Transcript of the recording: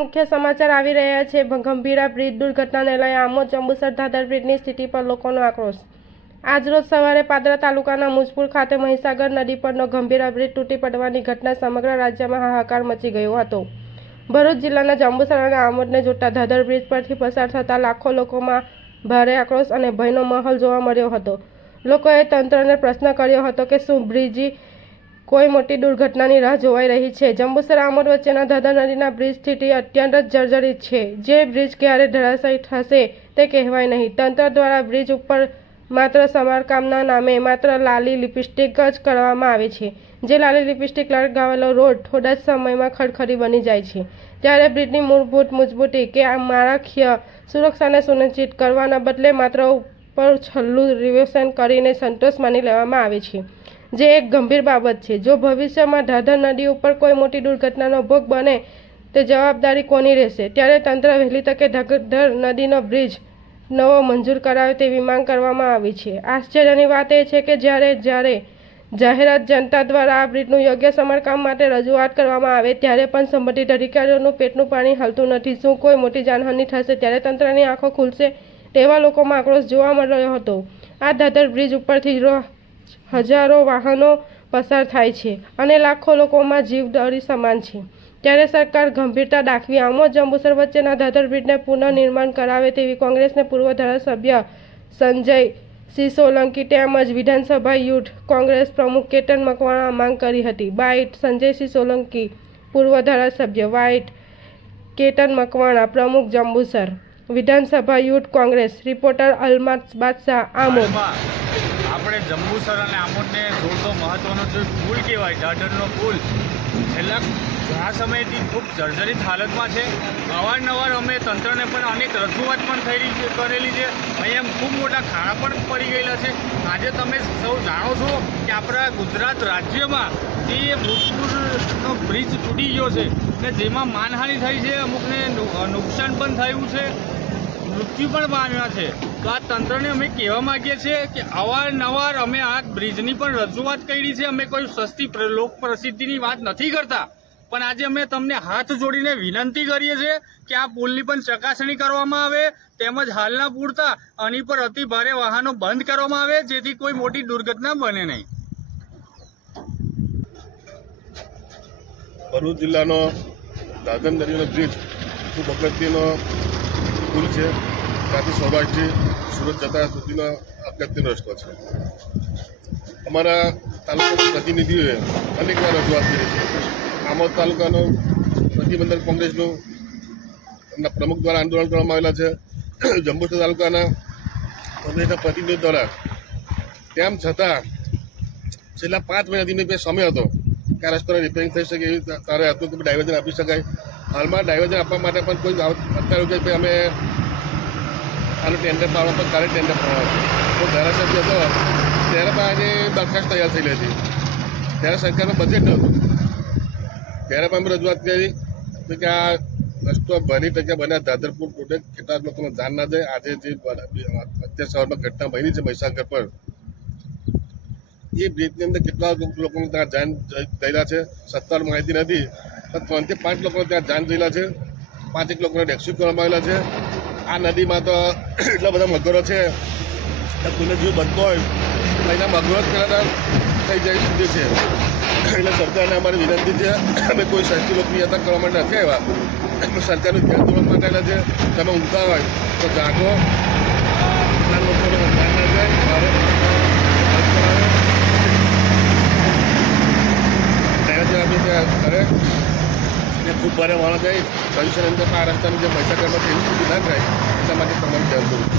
મુખ્ય સમાચાર આવી રહ્યા છે। ગંભીરા બ્રિજ દુર્ઘટનાને લઈ આમોદ જંબુસર દાદર બ્રિજની સ્થિતિ પર લોકોનો આક્રોશ। આજરોજ સવારે પાદરા તાલુકાના મુજપુર ખાતે મહીસાગર નદી પરનો ગંભીરા બ્રિજ તૂટી પડવાની ઘટના સમગ્ર રાજ્યમાં હાહાકાર મચી ગયો હતો। ભરૂચ જિલ્લાના જંબુસર અને આમોદને જોડતા દાદર બ્રિજ પરથી પસાર થતા લાખો લોકોમાં ભારે આક્રોશ અને ભયનો માહોલ જોવા મળ્યો હતો। લોકોએ તંત્રને પ્રશ્ન કર્યો હતો કે શું બ્રિજ કોઈ મોટી દુર્ઘટનાની રાહ જોવાઈ રહી છે। જંબુસર આમોદ વચ્ચેના દાદર નદીના બ્રિજ સ્થિતિ અત્યંત જર્જરિત છે। જે બ્રિજ ક્યારે ધરાશાયી થશે તે કહેવાય નહીં। તંત્ર દ્વારા બ્રિજ ઉપર માત્ર સમારકામના નામે માત્ર લાલી લિપસ્ટિક જ કરવામાં આવે છે। જે લાલી લિપસ્ટિક લગાવેલો રોડ થોડા જ સમયમાં ખડખડી બની જાય છે, ત્યારે બ્રિજની મૂળભૂત મજબૂતી કે માળખાકીય સુરક્ષાને સુનિશ્ચિત કરવાના બદલે માત્ર ઉપર છલ્લું રિનોવેશન કરીને સંતોષ માની લેવામાં આવે છે, જે એક ગંભીર બાબત છે। જો ભવિષ્યમાં દાદર નદી ઉપર કોઈ મોટી દુર્ઘટનાનો ભોગ બને તો જવાબદારી કોની રહેશે? ત્યારે તંત્ર વહેલી તકે દાદર નદીનો બ્રિજ નવો મંજૂર કરાવે તેવી માંગ કરવામાં આવી છે। આશ્ચર્યની વાત એ છે કે જ્યારે જાહેરાત જનતા દ્વારા આ બ્રિજનું યોગ્ય સમારકામ માટે રજૂઆત કરવામાં આવે ત્યારે પણ સંબંધિત અધિકારીઓનું પેટનું પાણી હલતું નથી। શું કોઈ મોટી જાનહાનિ થશે ત્યારે તંત્રની આંખો ખુલશે? તેવા લોકોમાં આક્રોશ જોવા મળી રહ્યો હતો। આ દાદર બ્રિજ ઉપરથી હજારો વાહનો પસાર થાય છે અને લાખો લોકોમાં જીવદરી સમાન છે, ત્યારે સરકાર ગંભીરતા દાખવી આમોદ જંબુસર વચ્ચેના દાદર બ્રિજને પુનઃનિર્માણ કરાવે તેવી કોંગ્રેસના પૂર્વ ધારાસભ્ય સંજયસિંહ સોલંકી તેમજ વિધાનસભા યુથ કોંગ્રેસ પ્રમુખ કેતન મકવાણા માંગ કરી હતી। બાઇટ સંજયસિંહ સોલંકી પૂર્વ ધારાસભ્ય, વાઇટ કેતન મકવાણા પ્રમુખ જંબુસર વિધાનસભા યુથ કોંગ્રેસ રિપોર્ટર અલમાત બાદશાહ આમોદ। આપણે જંબુસર અને આમોદને જોડતો મહત્વનો જે પુલ કહેવાય દાદરનો પુલ છેલ્લા ઘણા સમયથી ખૂબ જર્જરિત હાલતમાં છે। અવારનવાર અમે તંત્રને પણ અનેક રજૂઆત પણ કરેલી છે। અહીંયા ખૂબ મોટા ખાડા પણ પડી ગયેલા છે। આજે તમે સૌ જાણો છો કે આપણા ગુજરાત રાજ્યમાં જે મુજપુરનો બ્રિજ તૂટી ગયો છે ને જેમાં માનહાનિ થઈ છે, અમુકને નુકસાન પણ થયું છે, મૃત્યુ પણ પામ્યા છે। તો આ તંત્રને અમે કહેવા માગીએ છીએ કે અવારનવાર અમે આ બ્રિજની પણ રજૂઆત કરી છે। અમે કોઈ સસ્તી લોક પ્રસિદ્ધિની વાત નથી કરતા, પણ આજે અમે તમને હાથ જોડીને વિનંતી કરીએ છીએ કે આ પુલની પણ ચકાસણી કરવામાં આવે, તેમજ હાલના પૂરતા આની પર અતિ ભારે વાહનો બંધ કરવામાં આવે, જેથી કોઈ મોટી દુર્ઘટના બને નહીં। ભરૂચ જિલ્લાનો દાદર નદીનો બ્રિજ ખૂબ અગત્યનો પુલ છે। ત્યાંથી સૌરાષ્ટ્રથી સુરત જતા સુધીનો અગત્યનો રસ્તો છે। અમારા તાલુકાના પ્રતિનિધિઓએ અનેકવાર રજૂઆત કરી છે। આમોદ તાલુકાનો પ્રતિબંધક કોંગ્રેસનું એમના પ્રમુખ દ્વારા આંદોલન કરવામાં આવેલા છે। જંબુસર તાલુકાના કોંગ્રેસના પ્રતિનિધિ દ્વારા તેમ છતાં છેલ્લા 5 મહિનાથી સમય હતો કે આ રસ્તાને રિપેરિંગ થઈ શકે એવી તારે હતું કે ડાયવર્ઝન આપી શકાય। હાલમાં ડાયવર્ઝન આપવા માટે પણ કોઈ અત્યારે કે અમે આનું ટેન્ડર પાડવા પર તારે ટેન્ડર પાડવા તો ધારાસભ્ય હતો ત્યારે પણ આજે દરખાસ્ત તૈયાર થયેલી હતી, ત્યારે સરકારનું બજેટ નહોતું, ત્યારે પણ અમે રજૂઆત કરી કે આ રસ્તો બની ટકા બન્યા દાદરપુર તૂટે, કેટલાક લોકોને જાન ના જાય। આજે જે અત્યારે સવારમાં ઘટના બની છે મહીસાગર પર, એ બ્રિજની અંદર કેટલા લોકોને ત્યાં જાન ગયેલા છે સત્તાવાર માહિતી નથી, પણ 3 થી 5 લોકો ત્યાં જાન ગયેલા છે। 5 લોકોને રેસ્ક્યુ કરવામાં આવેલા છે। આ નદીમાં તો એટલા બધા મગરો છે કે કોઈને જીવ બનતો હોય તો એના મગરો જ પહેલાં થઈ જાય સુધી છે। એટલે સરકારને અમારી વિનંતી છે, અમે કોઈ સસ્તી લોકપ્રિયતા કરવા માટે નથી આવ્યા, સરકારનું ધ્યાન દોરવા માટે આવેલા છે। તમે ઊંઘતા હોય તો જાગો, એટલા લોકોને ધ્યાન ના જાય, કરે ખૂબ ભારે વાળા જાય ભવિષ્યની અંદર આ રસ્તાની જે મહીસાગરમાં એવી સ્થિતિ ના થાય એટલા માટે તમારે ધ્યાન દોરવું।